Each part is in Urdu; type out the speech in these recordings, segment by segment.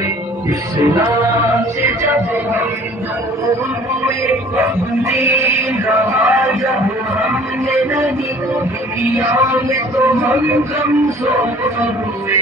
ہوئے اسلام سے جب ہم دور ہوئے، اب دین رہا جب ہم نے نہیں، دنیا میں تو ہم کمزور ہوئے،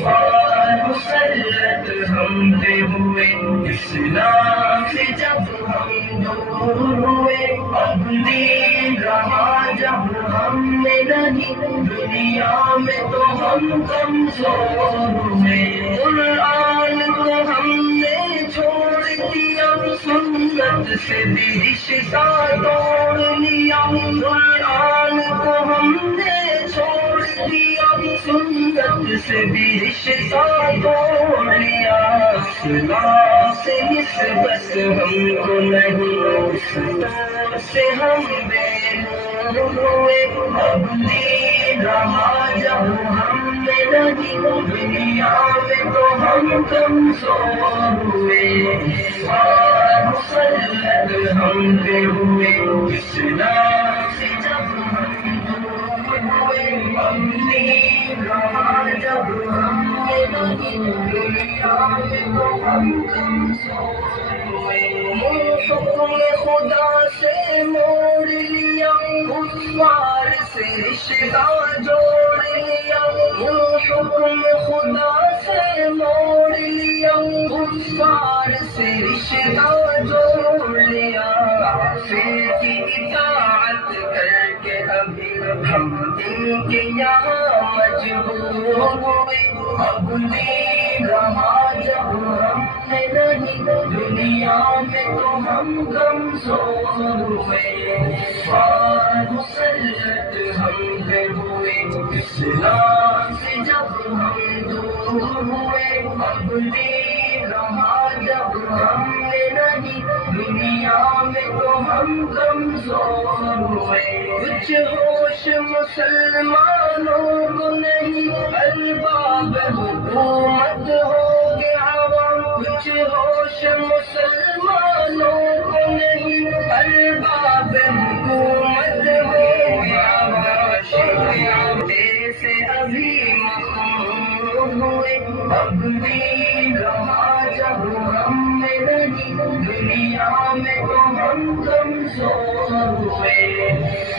بار مسلط ہم پہ ہوئے اسلام سے جب ہم دور ہوئے، اب دین رہا جب ہم نے نہیں، دنیا میں تو ہم کمزور ہوئے، قرآن کو ہم نے چھوڑ دیا، سنت سے بھی رشتہ توڑ لیا، قرآن کو ہم نے چھوڑ دیا، سنت سے بھی رشتہ توڑ لیا، اسلام سے نسبت ہم کو نہیں، اس دور سے ہم بے نور ہوئے، اب دین رہا جب ہم نے نہیں، دنیا میں تو ہم کمزور ہوئے، بار مسلط ہم پہ ہوئے اسلام سے جب ہم دور ہوئے، اب دین رہا جب ہم نے نہیں، دنیا میں تو ہم کمزور ہوئے، حکم خدا سے موڑ لیا، کفار سے رشتہ جوڑ لیا، حکم خدا سے موڑ لیا، کفار سے رشتہ جوڑ لیا، کافر کی اطاعت کر کے ابھی ہم ان کے یہاں مجبور ہوئے، اب دین رہا جب ہم نے نہیں، دنیا میں تو ہم کمزور ہوئے، بار مسلط ہم پہ ہوئے اسلام سے جب ہم دور ہوئے، اب دین رہا جب ہم نے نہیں، دنیا میں تو ہم کمزور ہوئے، کچھ ہوش مسلمانوں کو نہیں، ارباب حکومت ہو گیا عوام، کچھ ہوش مسلمانوں کو نہیں، ارباب حکومت ہو گیا عوام، سے ابھی مخمور ہوئے، اب دین رہا جب ہم نے نہیں، دنیا میں تو ہم کمزور ہوئے،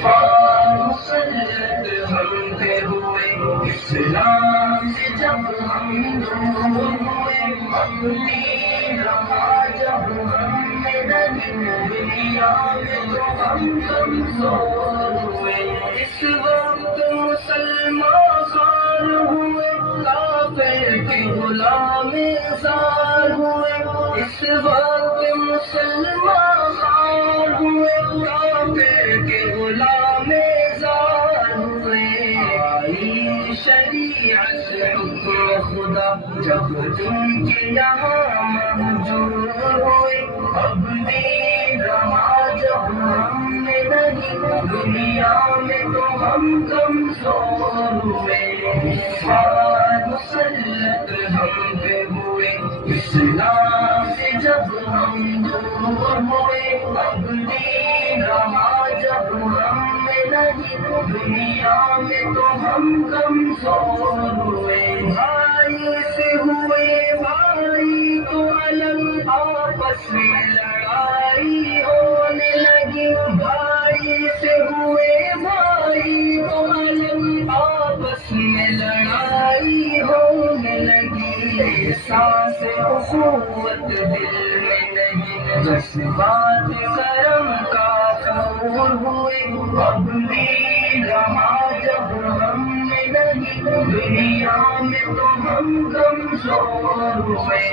بار مسلط ہم پہ ہوئے اسلام سے جب ہم دور ہوئے، اب دین رہا جب ہم نے نہیں، دنیا میں تو ہم کمزور ہوئے، اس وقت مسلمان خار ہوئے، کافر کے غلام زار ہوئے، اس وقت مسلمان خار ہوئے، کافر کے غلام زار ہوئے، آئی شریعت حکم خدا جب تم کے یہاں محجور ہوئے، اب دین رہا جب ہم نے نہیں، دنیا میں تو ہم کمزور ہوئے، بار مسلط ہم پہ ہوئے اسلام سے جب ہم دور ہوئے، اب دین رہا جب ہم نے نہیں، دنیا میں تو ہم کمزور ہوئے، بھائی سے ہوئے بھائی تو الگ، آپس میں لڑائی ہونے لگی، بھائی سے ہوئے بھائی تو الگ، آپس میں لڑائی ہونے لگی، احساس اخوت دل میں نہیں، جذبات کرم کا شعور ہوئے، اب دین رہا جب ہم نے نہیں، دنیا میں تو ہم کمزور ہوئے،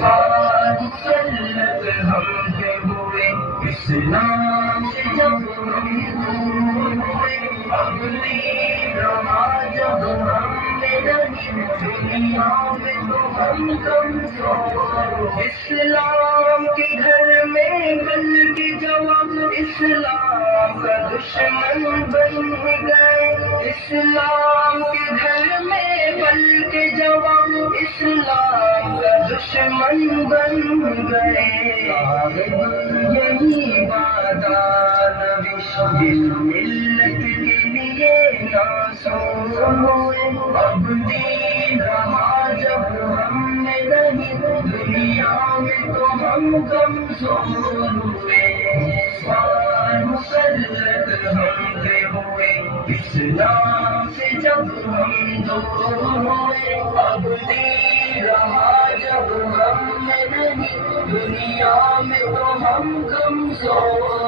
بار مسلط ہم پہ ہوئے اسلام سے جب ہم دور ہوئے، اب دین رہا جب ہم نے نہیں، دنیا میں تو ہم کمزور ہوئے، اسلام کے گھر میں بل کے جواب اسلام کا دشمن بن گئے، اسلام کے گھر میں بل کے جواب اسلام کا دشمن بن گئے، یہی وعدہ نبی ملت کے لیے ناسور ہوئے، اب دین رہا جب ہم نے دنیا میں تو ہم کمزور ہوئے، اور مسلط ہم پہ ہوئے، اسلام سے جب ہم دور ہوئے، اب نہیں رہا جب ہم میں نہیں، دنیا میں تو ہم کمزور